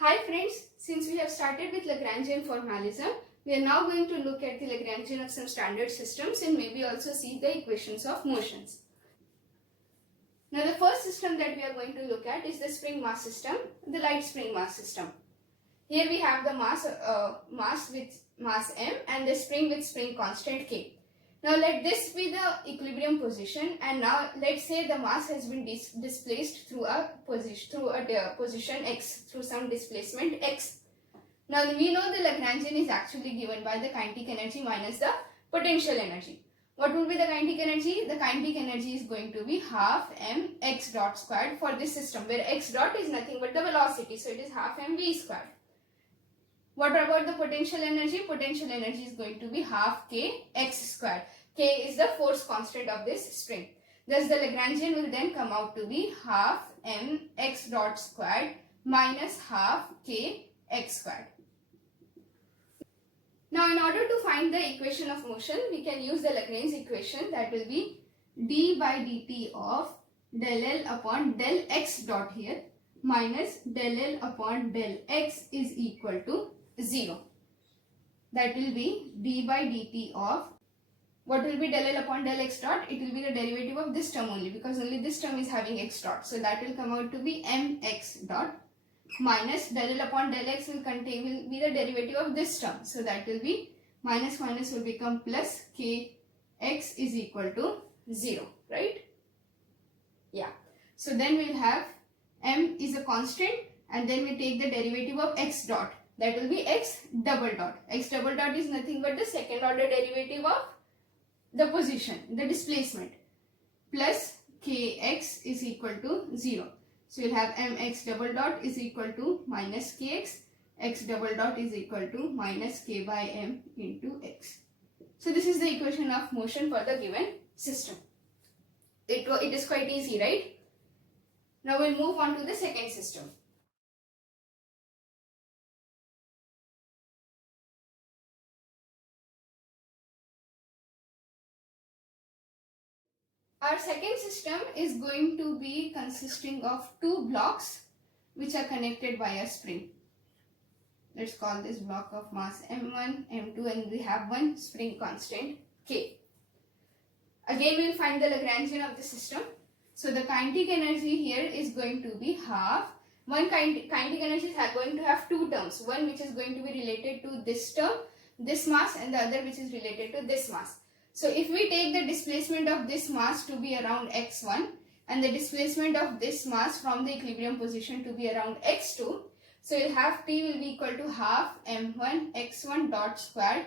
Hi friends, since we have started with Lagrangian formalism, we are now going to look at the Lagrangian of some standard systems and maybe also see the equations of motions. Now the first system that we are going to look at is the spring mass system, the light spring mass system. Here we have the mass with mass m and the spring with spring constant k. Now let this be the equilibrium position, and now let's say the mass has been displaced through a position x, through some displacement x. Now we know the Lagrangian is actually given by the kinetic energy minus the potential energy. What will be the kinetic energy? The kinetic energy is going to be half m x dot squared for this system, where x dot is nothing but the velocity, so it is half m v squared. What about the potential energy? Potential energy is going to be half k x squared. K is the force constant of this spring. Thus the Lagrangian will then come out to be half m x dot squared minus half k x squared. Now in order to find the equation of motion, we can use the Lagrange equation, that will be d by dt of del L upon del x dot here minus del L upon del x is equal to 0. That will be d by dt of, what will be del L upon del x dot? It will be the derivative of this term only, because only this term is having x dot. So that will come out to be mx dot minus del L upon del x will be the derivative of this term. So that will be minus minus will become plus kx is equal to 0, right? Yeah. So then we'll have m is a constant, and then we take the derivative of x dot. That will be x double dot. X double dot is nothing but the second order derivative of the position, the displacement, plus kx is equal to 0. So we'll have mx double dot is equal to minus kx, x double dot is equal to minus k by m into x. So this is the equation of motion for the given system. It is quite easy, right? Now we'll move on to the second system. Our second system is going to be consisting of two blocks which are connected by a spring. Let's call this block of mass m1, m2, and we have one spring constant k. Again we will find the Lagrangian of the system. So the kinetic energy here is going to be half. One kinetic energy is going to have two terms. One which is going to be related to this term, this mass, and the other which is related to this mass. So if we take the displacement of this mass to be around x1 and the displacement of this mass from the equilibrium position to be around x2, so you'll have T will be equal to half m1 x1 dot squared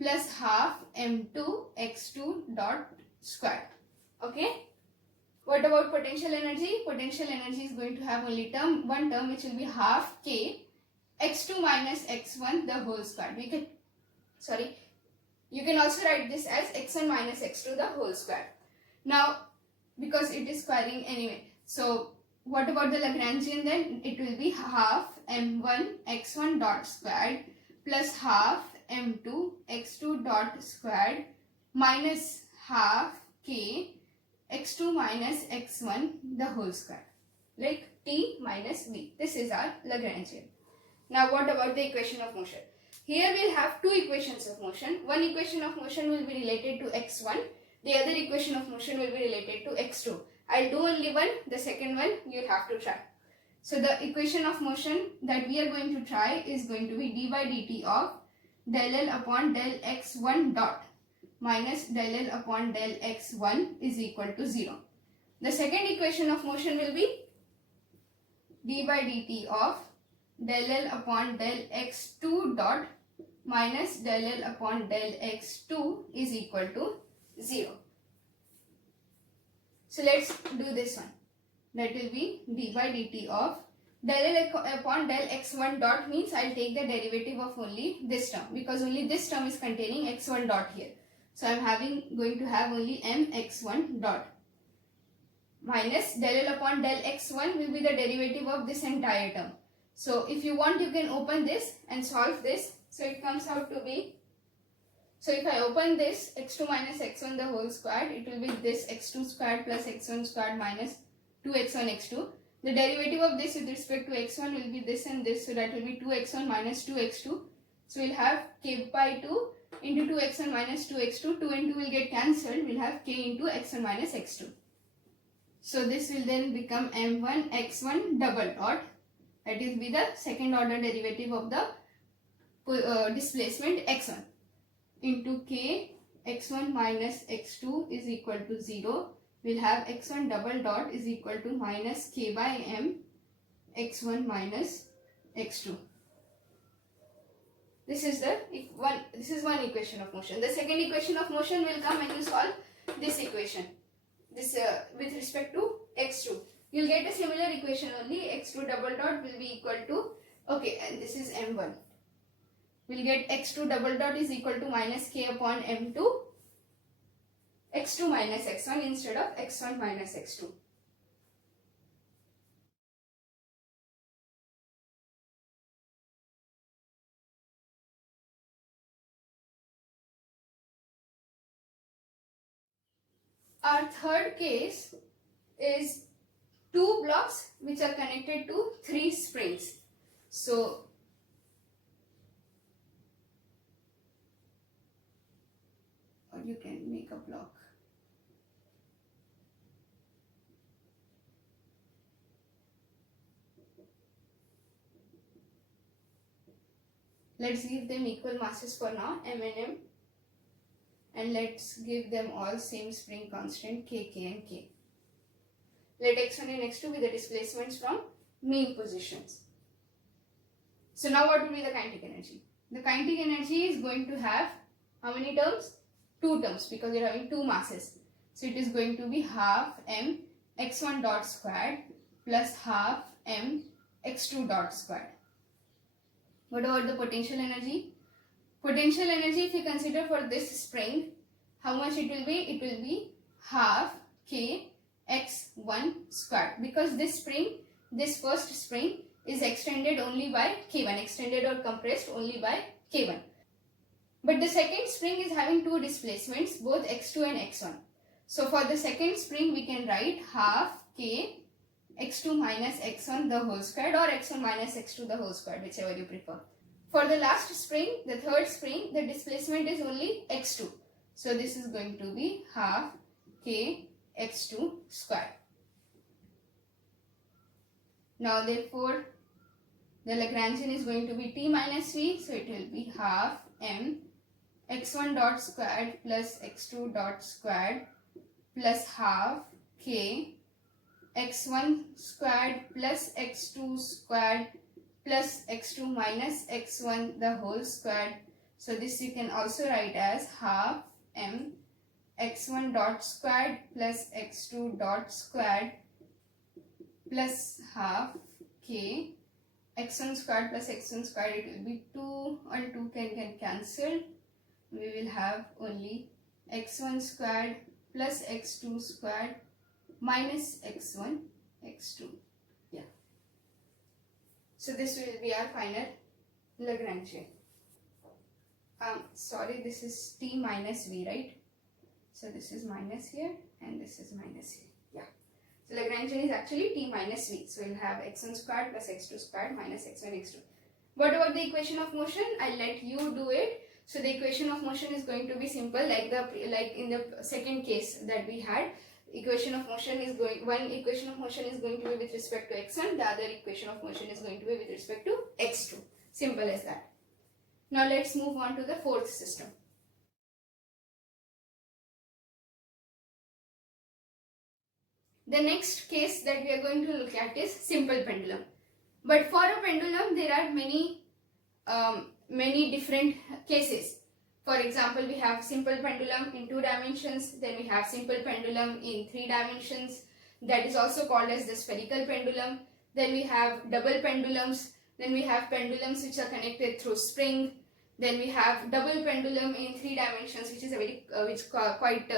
plus half m2 x2 dot squared. Okay. What about potential energy? Potential energy is going to have only one term, which will be half k x2 minus x1 the whole squared. You can also write this as x1 minus x2 the whole square. Now, because it is squaring anyway, so what about the Lagrangian then? It will be half m1 x1 dot squared plus half m2 x2 dot squared minus half k x2 minus x1 the whole square, like t minus v. This is our Lagrangian. Now what about the equation of motion? Here we'll have two equations of motion. One equation of motion will be related to x1. The other equation of motion will be related to x2. I'll do only one. The second one you'll have to try. So the equation of motion that we are going to try is going to be d by dt of del L upon del x1 dot minus del L upon del x1 is equal to 0. The second equation of motion will be d by dt of del L upon del x2 dot minus del L upon del x2 is equal to 0. So let's do this one. That will be d by dt of del L upon del x1 dot means I'll take the derivative of only this term, because only this term is containing x1 dot here. So I'm going to have only mx1 dot minus del L upon del x1 will be the derivative of this entire term. So if you want, you can open this and solve this. So it comes out to be, so if I open this x2 minus x1 the whole squared, it will be this x2 squared plus x1 squared minus 2x1 x2 The derivative of this with respect to x1 will be this and this, so that will be 2x1 minus 2x2. So we'll have k by 2 into 2x1 minus 2x2. 2 and 2 will get cancelled. We'll have k into x1 minus x2. So this will then become m1 x1 double dot. That is be the second order derivative of the displacement x1 into k x1 minus x2 is equal to 0. We'll have x1 double dot is equal to minus k by m x1 minus x2. This is one equation of motion. The second equation of motion will come when you solve this equation. This with respect to x2. You'll get a similar equation only. x2 double dot will be equal to, okay, and this is m1. We'll get x2 double dot is equal to minus k upon m2 x2 minus x1 instead of x1 minus x2. Our third case is two blocks which are connected to three springs. So or you can make a block. Let's give them equal masses for now, m and m, and let's give them all same spring constant k, k and k. Let x1 and x2 be the displacements from mean positions. So now what will be the kinetic energy? The kinetic energy is going to have how many terms? Two terms, because you're having two masses. So it is going to be half m x1 dot squared plus half m x2 dot squared. What about the potential energy? Potential energy, if you consider for this spring, how much it will be? It will be half k x1 squared, because this spring, this first spring is extended only by k1, extended or compressed only by k1. But the second spring is having two displacements, both x2 and x1. So for the second spring, we can write half k x2 minus x1 the whole squared, or x1 minus x2 the whole squared, whichever you prefer. For the last spring, the third spring, the displacement is only x2. So this is going to be half k x2 squared. Now therefore, the Lagrangian is going to be t minus v, so it will be half m x1 dot squared plus x2 dot squared plus half k x1 squared plus x2 squared plus x2 minus x1 the whole squared. So this you can also write as half m x1 dot squared plus x2 dot squared plus half k x1 squared plus x1 squared. It will be 2 and 2 can get cancelled. We will have only x1 squared plus x2 squared minus x1 x2. Yeah. So this will be our final Lagrangian. Sorry, this is t minus v, right? So this is minus here and this is minus here. Yeah. So Lagrangian is actually t minus v. So we'll have x1 squared plus x2 squared minus x1 x2. What about the equation of motion? I'll let you do it. So the equation of motion is going to be simple, like in the second case that we had. Equation of motion is one equation of motion is going to be with respect to x1, the other equation of motion is going to be with respect to x2. Simple as that. Now let's move on to the fourth system. The next case that we are going to look at is simple pendulum. But for a pendulum, there are many different cases. For example, we have simple pendulum in 2 dimensions, then we have simple pendulum in 3 dimensions, that is also called as the spherical pendulum. Then we have double pendulums, then we have pendulums which are connected through spring, then we have double pendulum in 3 dimensions, which is a very quite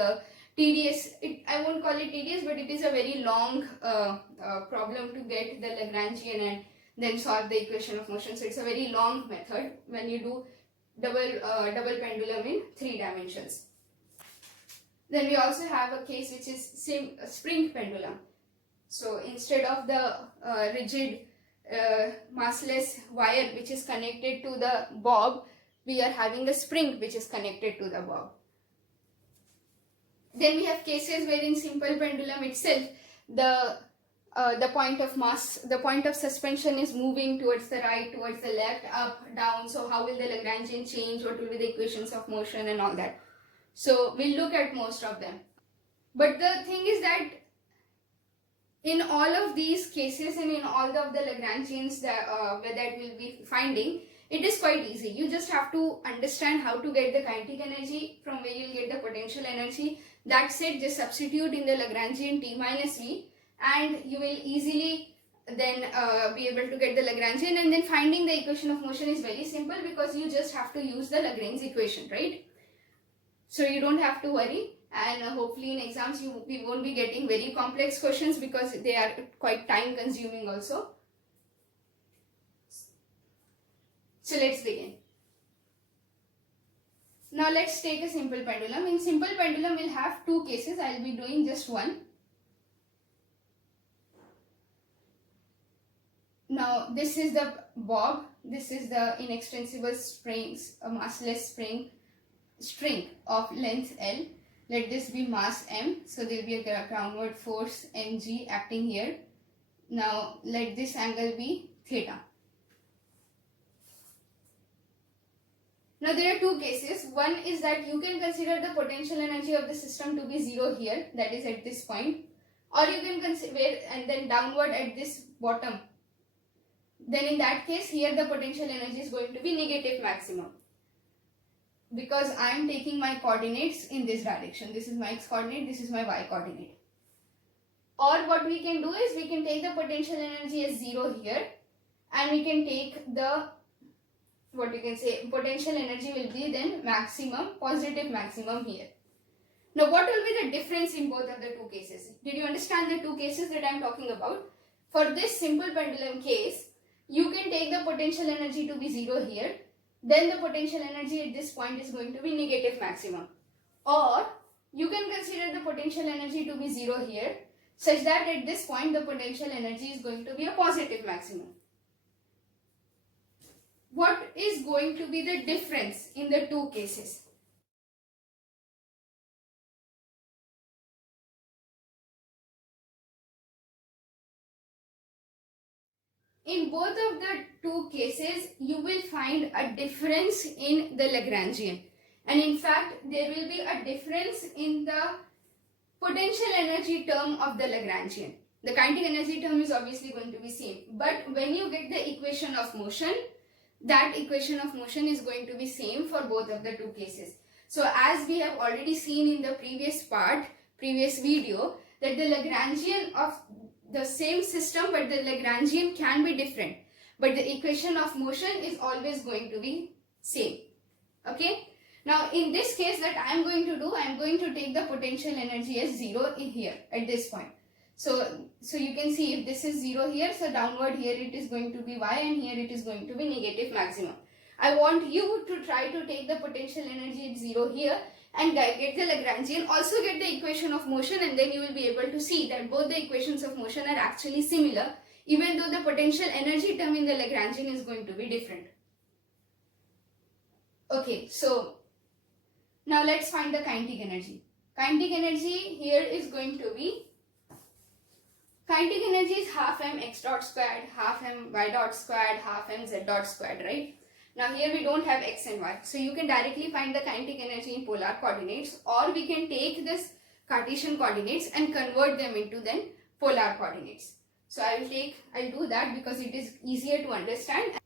tedious. I won't call it tedious, but it is a very long problem to get the Lagrangian and then solve the equation of motion. So it's a very long method when you do double pendulum in 3 dimensions. Then we also have a case which is spring pendulum. So instead of the rigid massless wire which is connected to the bob, we are having a spring which is connected to the bob. Then we have cases where in simple pendulum itself the point of mass, the point of suspension is moving towards the right, towards the left, up, down. So how will the Lagrangian change? What will be the equations of motion and all that? So we'll look at most of them. But the thing is that in all of these cases and in all of the Lagrangians that we'll be finding, it is quite easy. You just have to understand how to get the kinetic energy, from where you'll get the potential energy. That's it. Just substitute in the Lagrangian T minus V, and you will easily then be able to get the Lagrangian. And then finding the equation of motion is very simple, because you just have to use the Lagrange equation, right? So you don't have to worry. And hopefully in exams we won't be getting very complex questions, because they are quite time consuming also. So let's begin. Now let's take a simple pendulum. In simple pendulum we'll have two cases. I'll be doing just one. Now this is the bob, this is the inextensible springs, a massless string of length L. Let this be mass M, so there will be a groundward force mg acting here. Now let this angle be theta. Now there are two cases. One is that you can consider the potential energy of the system to be 0 here, that is at this point, or you can consider and then downward at this bottom. Then in that case, here the potential energy is going to be negative maximum, because I am taking my coordinates in this direction. This is my x coordinate, this is my y coordinate. Or what we can do is we can take the potential energy as 0 here, and we can take the, what you can say, potential energy will be then maximum, positive maximum here. Now what will be the difference in both of the two cases? Did you understand the two cases that I am talking about? For this simple pendulum case, you can take the potential energy to be 0 here, then the potential energy at this point is going to be negative maximum. Or you can consider the potential energy to be 0 here, such that at this point the potential energy is going to be a positive maximum. What is going to be the difference in the two cases? In both of the two cases, you will find a difference in the Lagrangian. And in fact, there will be a difference in the potential energy term of the Lagrangian. The kinetic energy term is obviously going to be same. But when you get the equation of motion, that equation of motion is going to be same for both of the two cases. So as we have already seen in the previous video, that the Lagrangian of the same system, but the Lagrangian can be different, but the equation of motion is always going to be same. Okay. Now in this case that I am going to do, I am going to take the potential energy as 0 in here at this point. So you can see if this is 0 here, so downward here it is going to be y, and here it is going to be negative maximum. I want you to try to take the potential energy at 0 here and get the Lagrangian, also get the equation of motion, and then you will be able to see that both the equations of motion are actually similar, even though the potential energy term in the Lagrangian is going to be different. Okay, so now let's find the kinetic energy. Kinetic energy here is going to be, kinetic energy is half m x dot squared, half m y dot squared, half m z dot squared, right? Now here we don't have x and y, so you can directly find the kinetic energy in polar coordinates, or we can take this Cartesian coordinates and convert them into then polar coordinates. So I'll do that because it is easier to understand,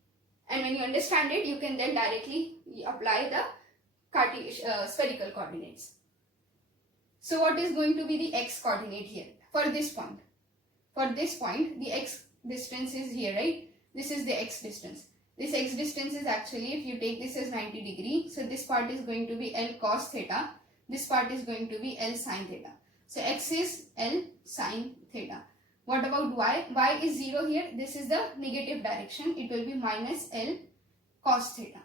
and when you understand it, you can then directly apply the spherical coordinates. So what is going to be the x coordinate here for this point? For this point, the x distance is here, right? This is the x distance. This x distance is actually, if you take this as 90 degree, so this part is going to be L cos theta, this part is going to be L sin theta. So x is L sin theta. What about y? Y is 0 here, this is the negative direction, it will be minus L cos theta.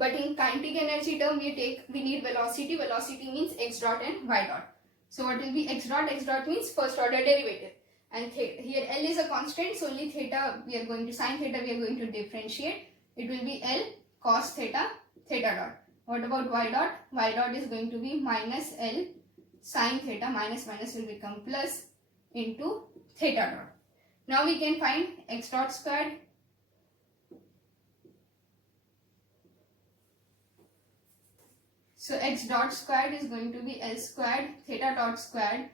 But in kinetic energy term, we need velocity. Velocity means x dot and y dot. So what will be x dot? X dot means first order derivative. And here L is a constant, so only theta we are going to, sin theta we are going to differentiate. It will be L cos theta, theta dot. What about y dot? Y dot is going to be minus L sin theta, minus minus will become plus into theta dot. Now we can find x dot squared. So x dot squared is going to be L squared theta dot squared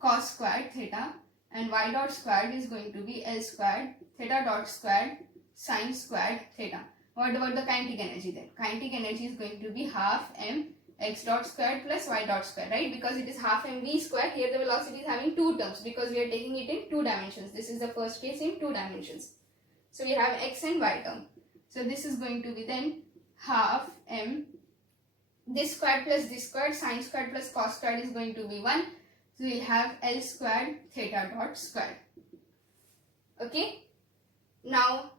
cos squared theta, and y dot squared is going to be L squared theta dot squared sin squared theta. What about the kinetic energy then? Kinetic energy is going to be half m x dot squared plus y dot squared, right? Because it is half mv squared. Here the velocity is having two terms because we are taking it in 2 dimensions. This is the first case in 2 dimensions. So we have x and y term. So this is going to be then half m this squared plus this squared, sin squared plus cos squared is going to be 1. So we'll have L squared theta dot squared. Okay. Now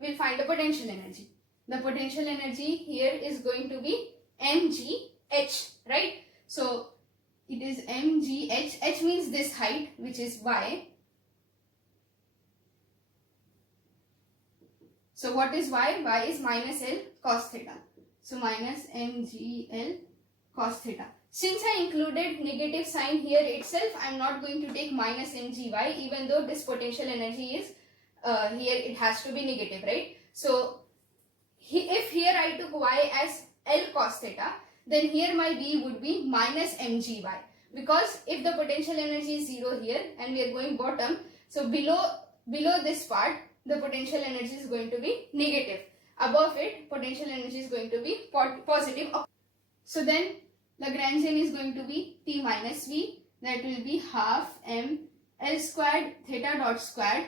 we'll find the potential energy. The potential energy here is going to be mgh, right? So it is mgh. H means this height, which is y. So what is y? Y is minus L cos theta. So minus mgl cos theta. Since I included negative sign here itself, I am not going to take minus mgy, even though this potential energy is here it has to be negative, right? So if here I took y as L cos theta, then here my v would be minus mgy, because if the potential energy is 0 here and we are going bottom, so below this part the potential energy is going to be negative. Above it, potential energy is going to be positive. So then Lagrangian is going to be T minus V. That will be half m L squared theta dot squared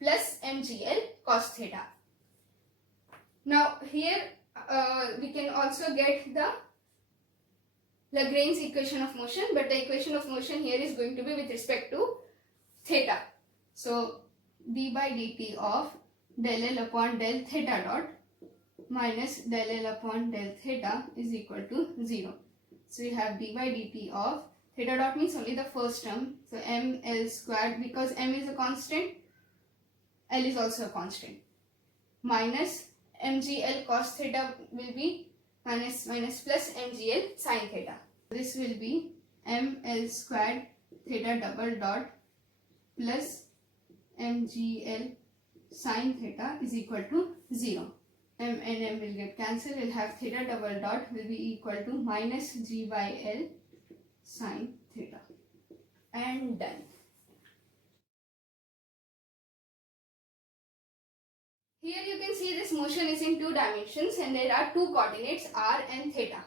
plus mgl cos theta. Now here we can also get the Lagrange equation of motion, but the equation of motion here is going to be with respect to theta. So d by dt of del L upon del theta dot minus del L upon del theta is equal to 0. So we have d by dt of theta dot means only the first term. So m L squared, because m is a constant, L is also a constant, minus mgl cos theta will be minus plus mgl sin theta. This will be ml squared theta double dot plus mgl sin theta is equal to 0. M and m will get cancelled. We'll have theta double dot will be equal to minus g by L sin theta. And done. Here you can see this motion is in 2 dimensions and there are 2 coordinates r and theta.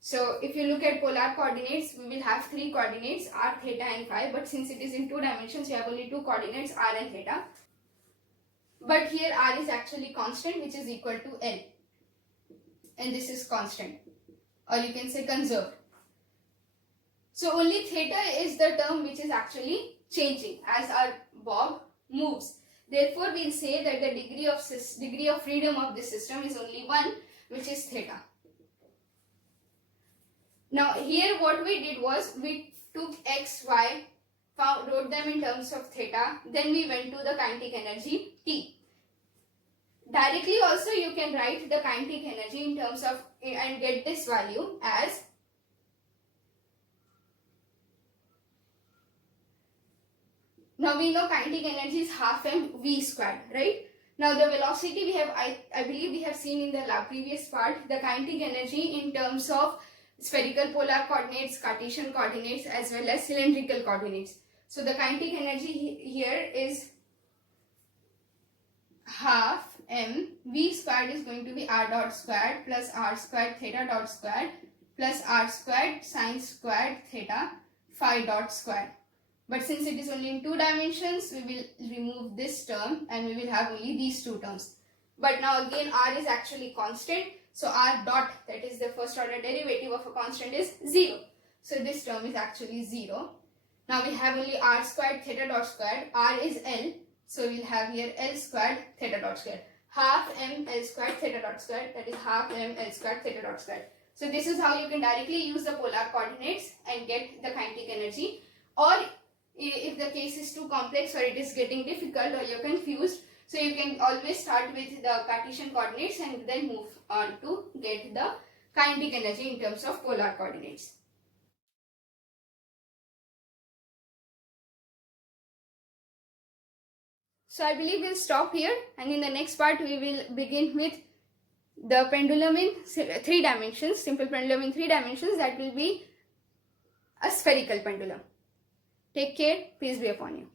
So if you look at polar coordinates, we will have 3 coordinates r, theta and phi, but since it is in 2 dimensions, we have only 2 coordinates r and theta. But here r is actually constant, which is equal to L, and this is constant, or you can say conserved. So only theta is the term which is actually changing as our bob moves. Therefore, we'll say that the degree of freedom of this system is only 1, which is theta. Now here what we did was we took x, y, wrote them in terms of theta, then we went to the kinetic energy T. Directly also you can write the kinetic energy in terms of and get this value as now we know kinetic energy is half mv squared, right? Now the velocity we have, I believe we have seen in the previous part, the kinetic energy in terms of spherical polar coordinates, Cartesian coordinates as well as cylindrical coordinates. So the kinetic energy here is half m v squared is going to be r dot squared plus r squared theta dot squared plus r squared sin squared theta phi dot squared. But since it is only in 2 dimensions, we will remove this term and we will have only these 2 terms. But now again r is actually constant, so r dot, that is the first order derivative of a constant, is 0. So this term is actually 0. Now we have only r squared theta dot squared, r is L, so we'll have here L squared theta dot squared. half ml squared theta dot squared, that is half ml squared theta dot squared. So this is how you can directly use the polar coordinates and get the kinetic energy. Or if the case is too complex or it is getting difficult or you're confused, so you can always start with the Cartesian coordinates and then move on to get the kinetic energy in terms of polar coordinates. So I believe we'll stop here, and in the next part we will begin with the pendulum in 3 dimensions, simple pendulum in 3 dimensions, that will be a spherical pendulum. Take care, peace be upon you.